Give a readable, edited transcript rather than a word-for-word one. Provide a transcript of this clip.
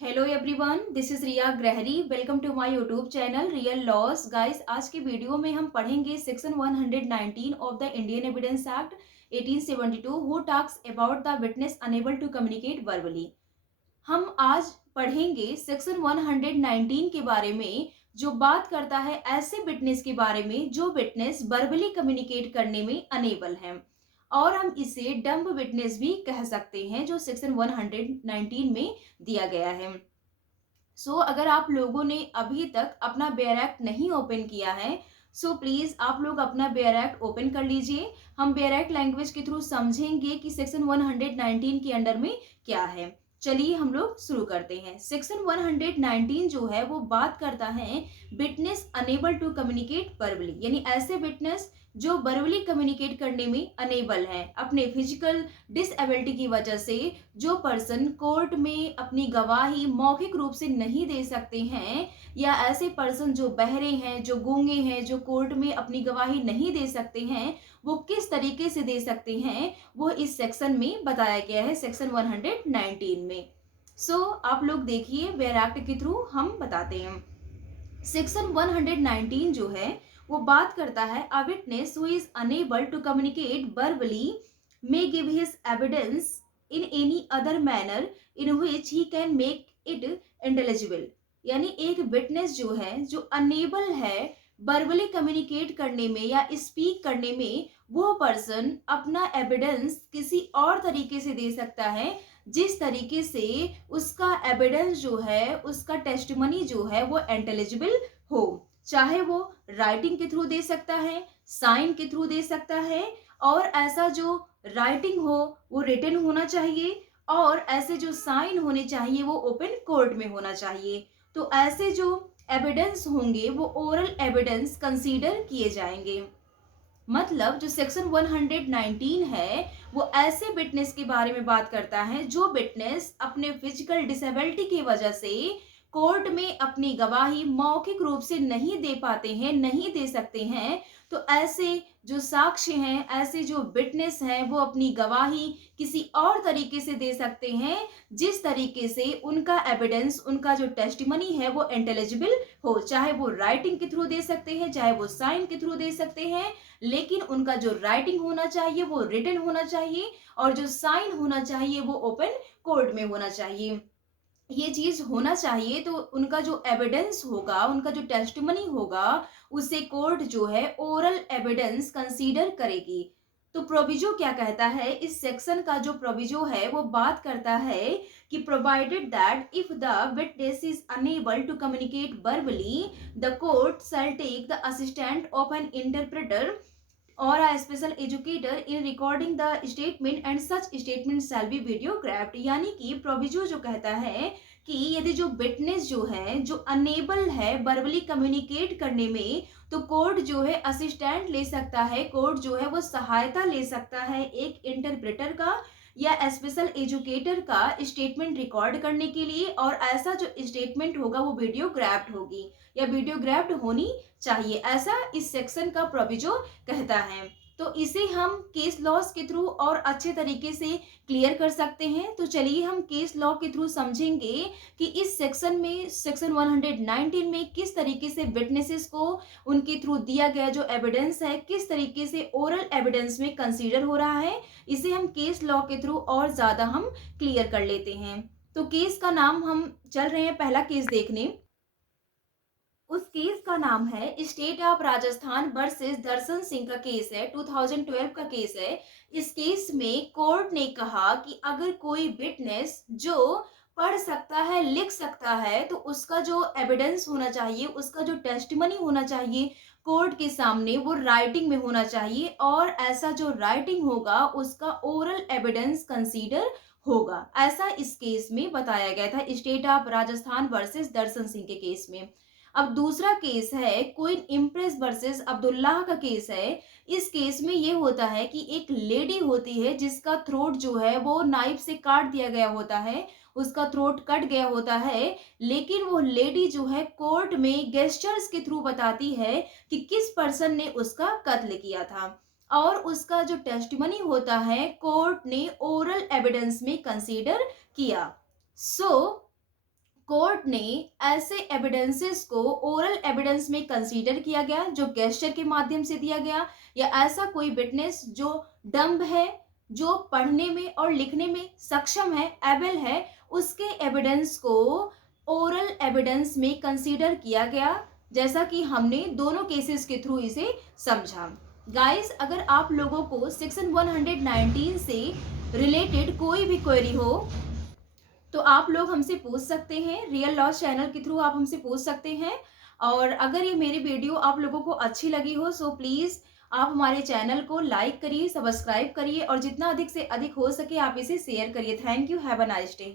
Hello everyone, this is Riya Grahari. Welcome to my YouTube channel real laws. Guys, आज के video में हम पढ़ेंगे section 119 of the Indian evidence act 1872 who talks about the witness unable to communicate verbally. हम आज पढ़ेंगे section 119 के बारे में, जो बात करता है ऐसे विटनेस के बारे में जो विटनेस वर्बली कम्युनिकेट करने में अनेबल है, और हम इसे डम्ब विटनेस भी कह सकते हैं, जो सेक्शन 119 में दिया गया है। अगर आप लोगों ने अभी तक अपना बेयर एक्ट नहीं ओपन किया है, प्लीज आप लोग अपना बेयर एक्ट ओपन कर लीजिए। हम बेयर एक्ट लैंग्वेज के थ्रू समझेंगे कि सेक्शन 119 के अंडर में क्या है। चलिए हम लोग शुरू करते हैं। सेक्शन 119 जो है वो बात करता है witness unable to communicate verbally, यानी ऐसे विटनेस जो वर्बली कम्युनिकेट करने में अनेबल है अपने फिजिकल डिसएबिलिटी की वजह से। जो पर्सन कोर्ट में अपनी गवाही मौखिक रूप से नहीं दे सकते हैं, या ऐसे पर्सन जो बहरे हैं, जो गूंगे हैं, जो कोर्ट में अपनी गवाही नहीं दे सकते हैं, वो किस तरीके से दे सकते हैं, वो इस सेक्शन में बताया गया है, सेक्शन 119 में। आप लोग देखिए, वेयर एक्ट के थ्रू हम बताते हैं। सेक्शन 119 जो है वो बात करता है a witness who is unable to communicate verbally may give his evidence in any other manner in which he can make it intelligible. यानी एक विटनेस जो है, जो अनेबल है वर्बली कम्युनिकेट करने में या स्पीक करने में, वो पर्सन अपना एविडेंस किसी और तरीके से दे सकता है, जिस तरीके से उसका एविडेंस जो है, उसका टेस्टिमनी जो है वो इंटेलिजिबल हो। चाहे वो राइटिंग के थ्रू दे सकता है, साइन के थ्रू दे सकता है, और ऐसा जो राइटिंग हो वो रिटन होना चाहिए, और ऐसे जो साइन होने चाहिए वो ओपन कोर्ट में होना चाहिए। तो ऐसे जो एविडेंस होंगे वो ओरल एविडेंस कंसीडर किए जाएंगे। मतलब जो सेक्शन 119 है वो ऐसे विटनेस के बारे में बात करता है जो विटनेस अपने फिजिकल डिसेबिलिटी की वजह से कोर्ट में अपनी गवाही मौखिक रूप से नहीं दे पाते हैं, नहीं दे सकते हैं। तो ऐसे जो साक्ष्य हैं, ऐसे जो विटनेस हैं, वो अपनी गवाही किसी और तरीके से दे सकते हैं, जिस तरीके से उनका एविडेंस, उनका जो टेस्टिमनी है वो इंटेलिजिबल हो। चाहे वो राइटिंग के थ्रू दे सकते हैं, चाहे वो साइन के थ्रू दे सकते हैं, लेकिन उनका जो राइटिंग होना चाहिए वो रिटन होना चाहिए, और जो साइन होना चाहिए वो ओपन कोर्ट में होना चाहिए। ये चीज होना चाहिए, तो उनका जो एविडेंस होगा, उनका जो टेस्टिमनी होगा, उसे कोर्ट जो है ओरल एविडेंस कंसीडर करेगी। तो प्रोविजो क्या कहता है, इस सेक्शन का जो प्रोविजो है वो बात करता है कि provided that if the witness is unable to communicate verbally, the court shall take the assistant of an interpreter or a special educator in recording the statement and such statement shall be videographed। यानी कि proviso जो कहता है कि यदि जो witness जो है, जो अनेबल है वर्बली कम्युनिकेट करने में, तो कोर्ट जो है असिस्टेंट ले सकता है, कोर्ट जो है वो सहायता ले सकता है एक इंटरप्रेटर का या स्पेशल एजुकेटर का स्टेटमेंट रिकॉर्ड करने के लिए, और ऐसा जो स्टेटमेंट होगा वो वीडियोग्राफ्ड होगी या वीडियोग्राफ्ड होनी चाहिए, ऐसा इस सेक्शन का प्रोविजो कहता है। तो इसे हम केस लॉस के थ्रू और अच्छे तरीके से क्लियर कर सकते हैं। तो चलिए हम केस लॉ के थ्रू समझेंगे कि इस सेक्शन में, सेक्शन 119 में किस तरीके से विटनेसेस को उनके थ्रू दिया गया जो एविडेंस है, किस तरीके से ओरल एविडेंस में कंसीडर हो रहा है। इसे हम केस लॉ के थ्रू और ज्यादा हम क्लियर कर लेते हैं। तो केस का नाम हम चल रहे हैं पहला केस देखने। उस केस का नाम है स्टेट ऑफ राजस्थान वर्सेस दर्शन सिंह का केस है, 2012 का केस है। इस केस में कोर्ट ने कहा कि अगर कोई विटनेस जो पढ़ सकता है, लिख सकता है, तो उसका जो एविडेंस होना चाहिए, उसका जो टेस्टिमनी होना चाहिए कोर्ट के सामने, वो राइटिंग में होना चाहिए, और ऐसा जो राइटिंग होगा उसका ओरल एविडेंस कंसीडर होगा। ऐसा इस केस में बताया गया था, स्टेट ऑफ राजस्थान वर्सेस दर्शन सिंह के केस में। अब दूसरा केस है क्वीन इम्प्रेस वर्सेस अब्दुल्लाह का केस है। इस केस में ये होता है कि एक लेडी होती है जिसका थ्रोट जो है वो नाइफ से काट दिया गया होता है, उसका थ्रोट कट गया होता है, लेकिन वो लेडी जो है कोर्ट में गेस्चर्स के थ्रू बताती है कि किस पर्सन ने उसका कत्ल किया था, और उसका जो टेस्टिमनी होता है कोर्ट ने ओरल एविडेंस में कंसीडर किया। सो कोर्ट ने ऐसे एविडेंसेस को ओरल एविडेंस में कंसीडर किया गया जो गेस्चर के माध्यम से दिया गया, या ऐसा कोई विटनेस जो डम्ब है, जो पढ़ने में और लिखने में सक्षम है, एबल है, उसके एविडेंस को ओरल एविडेंस में कंसीडर किया गया, जैसा कि हमने दोनों केसेस के थ्रू इसे समझा। गाइस, अगर आप लोगों को सेक्शन 119 से रिलेटेड कोई भी क्वेरी हो तो आप लोग हमसे पूछ सकते हैं, रियल लॉस चैनल के थ्रू आप हमसे पूछ सकते हैं। और अगर ये मेरी वीडियो आप लोगों को अच्छी लगी हो सो प्लीज़ आप हमारे चैनल को लाइक करिए, सब्सक्राइब करिए और जितना अधिक से अधिक हो सके आप इसे शेयर करिए। Thank you, have a nice day.